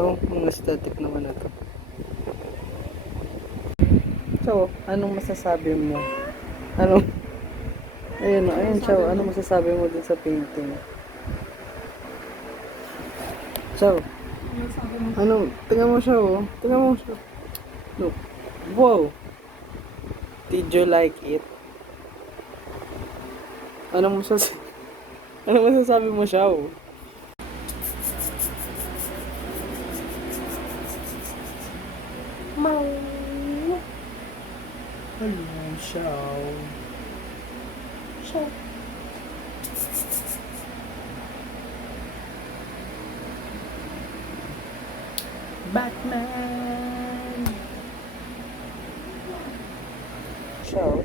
Oh, mga static naman na to. So, anong masasabi mo? Anong, ayun, Chow, anong masasabi mo dun sa painting? Chow, tingnan mo siya, oh. Tingnan mo siya. Look. Wow. Did you like it? Anong masasabi, anong masasabi mo, Chow? Mau. Hello, Chow. Chow. Batman. Chow.